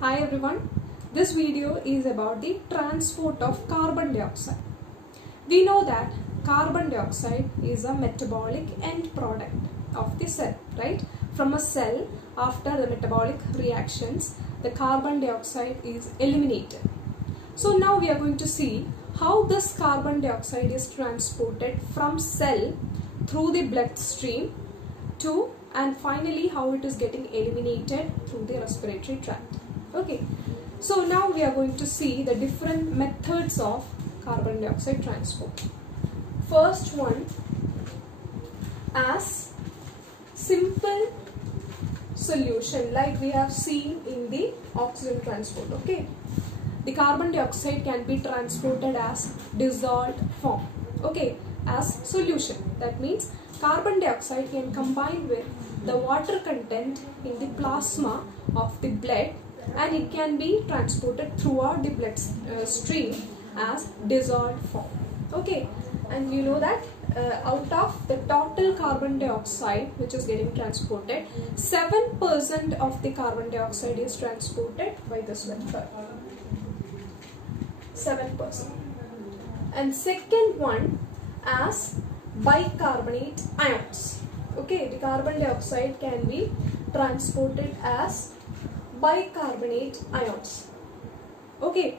Hi everyone, this video is about the transport of carbon dioxide. We know that carbon dioxide is a metabolic end product of the cell, right? From a cell, after the metabolic reactions, the carbon dioxide is eliminated. So now we are going to see how this carbon dioxide is transported from cell through the bloodstream to and finally how it is getting eliminated through the respiratory tract. Okay, so now we are going to see the different methods of carbon dioxide transport. First one, as simple solution like we have seen in the oxygen transport. Okay, the carbon dioxide can be transported as dissolved form. Okay, as solution, that means carbon dioxide can combine with the water content in the plasma of the blood and it can be transported throughout the blood stream as dissolved form. Okay, and you know that out of the total carbon dioxide which is getting transported, 7% of the carbon dioxide is transported by this method. 7%. And second one, as bicarbonate ions. Okay, the carbon dioxide can be transported as bicarbonate ions. Okay,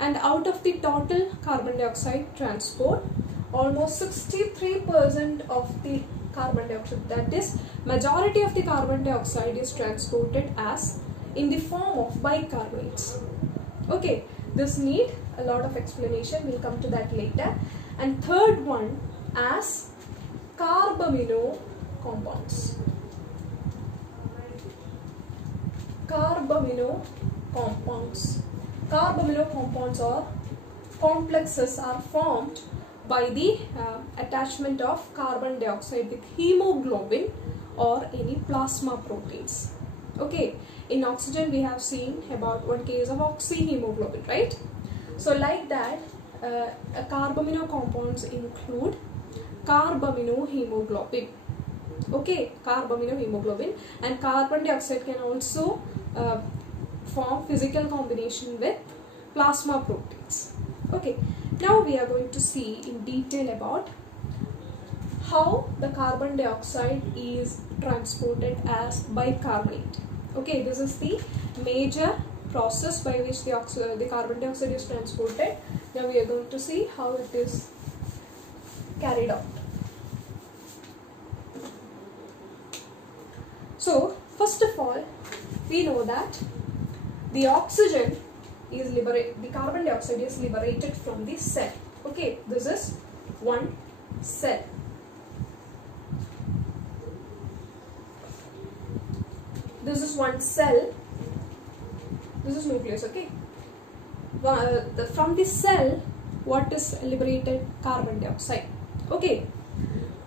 and out of the total carbon dioxide transport, almost 63% of the carbon dioxide, that is majority of the carbon dioxide, is transported as in the form of bicarbonates. Okay, this need a lot of explanation, we'll come to that later. And third one, as carbamino compounds. Carbamino compounds. Carbamino compounds or complexes are formed by the attachment of carbon dioxide with hemoglobin or any plasma proteins. Okay, in oxygen we have seen about one case of oxyhemoglobin, right? So like that, carbamino compounds include carbamino hemoglobin. Okay, carbamino hemoglobin, and carbon dioxide can also form physical combination with plasma proteins. Okay, now we are going to see in detail about how the carbon dioxide is transported as bicarbonate. Okay, this is the major process by which the carbon dioxide is transported. Now we are going to see how it is carried out. So first of all, we know that the oxygen is the carbon dioxide is liberated from the cell. Okay, this is one cell. This is one cell. This is nucleus. Okay. From the cell, what is liberated? Carbon dioxide. Okay.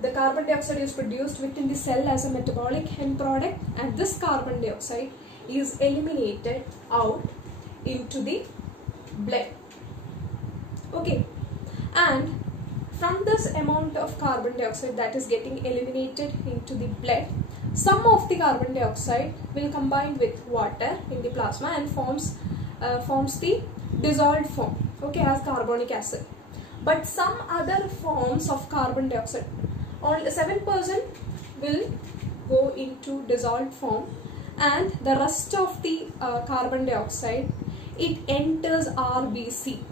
The carbon dioxide is produced within the cell as a metabolic end product, and this carbon dioxide is eliminated out into the blood. Okay, and from this amount of carbon dioxide that is getting eliminated into the blood, some of the carbon dioxide will combine with water in the plasma and forms the dissolved form, okay, as carbonic acid. But some other forms of carbon dioxide, only 7% will go into dissolved form, and the rest of the carbon dioxide, it enters RBC.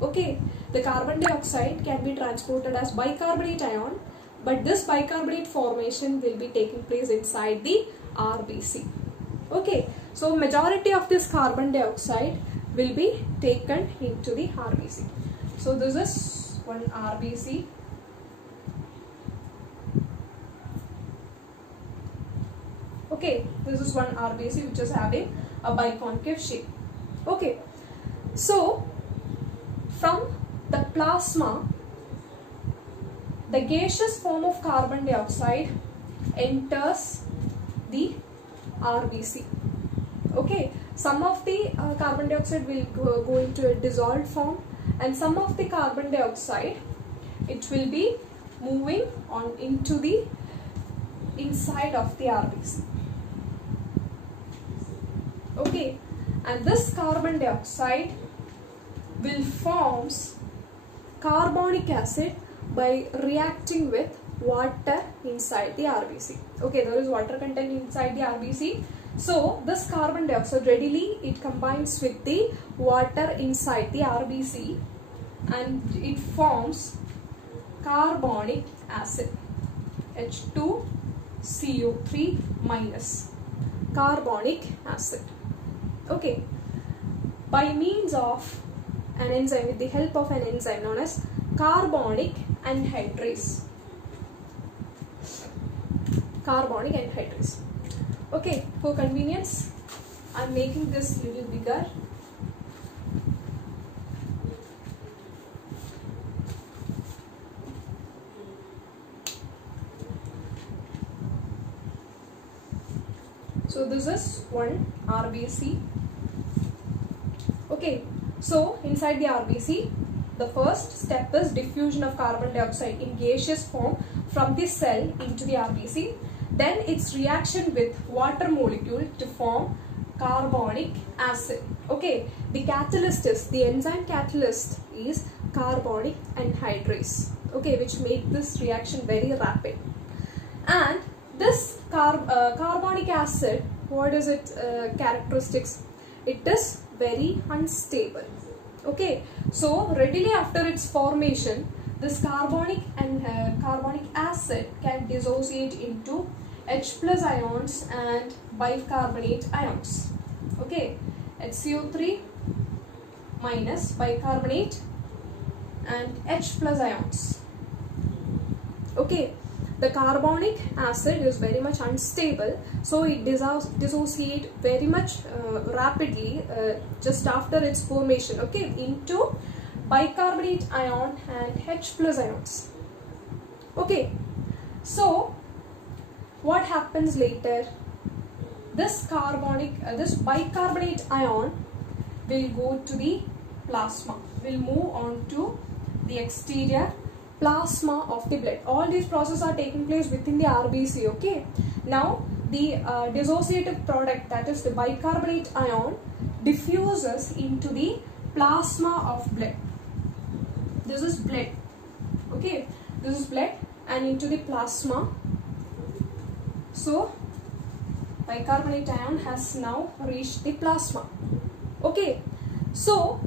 Okay, the carbon dioxide can be transported as bicarbonate ion, but this bicarbonate formation will be taking place inside the RBC. Okay, so majority of this carbon dioxide will be taken into the RBC. So this is one RBC. Okay, this is one RBC which is having a biconcave shape. Okay, so from the plasma, the gaseous form of carbon dioxide enters the RBC. Okay, some of the carbon dioxide will go into a dissolved form, and some of the carbon dioxide, it will be moving on into the inside of the RBC. Okay, and this carbon dioxide will forms carbonic acid by reacting with water inside the RBC. Okay, there is water content inside the RBC. So this carbon dioxide readily it combines with the water inside the RBC and it forms carbonic acid, H2CO3 minus, carbonic acid. Okay, by means of an enzyme, with the help of an enzyme known as carbonic anhydrase. Carbonic anhydrase. Okay, for convenience, I am making this little bigger. So this is one RBC. Okay, so inside the RBC, the first step is diffusion of carbon dioxide in gaseous form from the cell into the RBC. Then its reaction with water molecule to form carbonic acid. Okay, the catalyst is, the enzyme catalyst is carbonic anhydrase. Okay, which make this reaction very rapid. And this carbonic acid, what is its characteristics? It is very unstable. Okay, so readily after its formation, this carbonic acid can dissociate into H plus ions and bicarbonate ions. Okay, HCO3 minus bicarbonate and H plus ions. Okay, the carbonic acid is very much unstable, so it dissociates very much rapidly just after its formation. Okay, into bicarbonate ion and H plus ions. Okay, so what happens later? This bicarbonate ion will go to the plasma, will move on to the exterior plasma of the blood. All these processes are taking place within the RBC. Okay, now the dissociative product, that is the bicarbonate ion, diffuses into the plasma of blood. This is blood. Okay, this is blood and into the plasma. So bicarbonate ion has now reached the plasma. Okay, so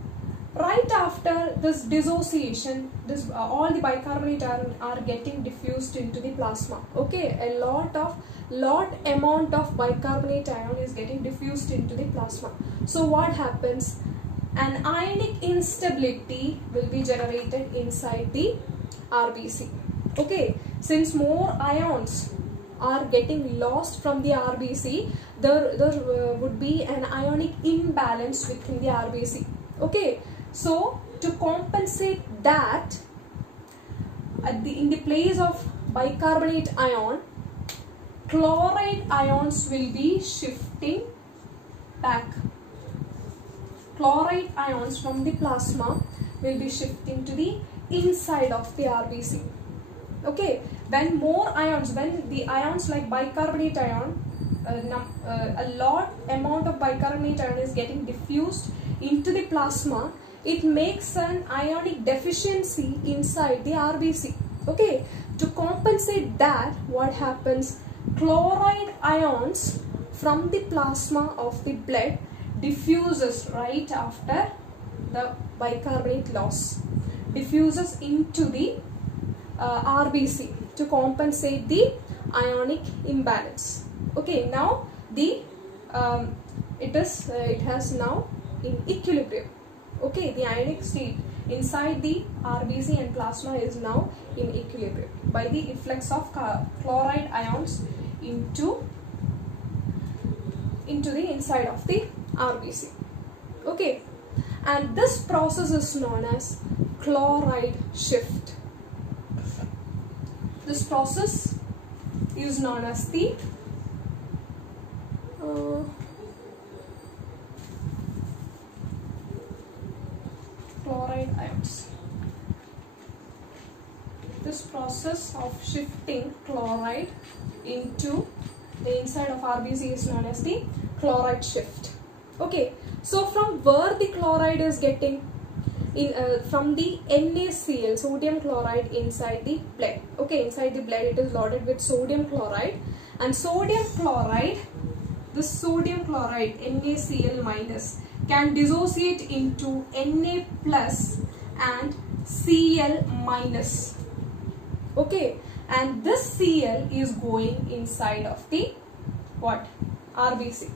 right after this dissociation, all the bicarbonate ion are getting diffused into the plasma. Okay, a lot amount of bicarbonate ion is getting diffused into the plasma. So what happens? An ionic instability will be generated inside the RBC. Okay, since more ions are getting lost from the RBC, there would be an ionic imbalance within the RBC. Okay, so to compensate that, in the place of bicarbonate ion, chloride ions will be shifting back. Chloride ions from the plasma will be shifting to the inside of the RBC. Okay, when the ions like bicarbonate ion, a lot amount of bicarbonate ion is getting diffused into the plasma, it makes an ionic deficiency inside the RBC. Okay, to compensate that, what happens? Chloride ions from the plasma of the blood diffuses right after the bicarbonate loss, diffuses into the RBC to compensate the ionic imbalance. Okay, now the it has now in equilibrium. Okay, the ionic state inside the RBC and plasma is now in equilibrium by the efflux of chloride ions into the inside of the RBC. Okay, and this process is known as chloride shift. This process is known as the chloride ions. This process of shifting chloride into the inside of RBC is known as the chloride shift. Okay, so from where the chloride is getting? From the NaCl, sodium chloride, inside the blood. Okay, inside the blood it is loaded with sodium chloride, and sodium chloride, this sodium chloride NaCl minus can dissociate into Na plus and Cl minus. Okay, and this Cl is going inside of the what? RBC.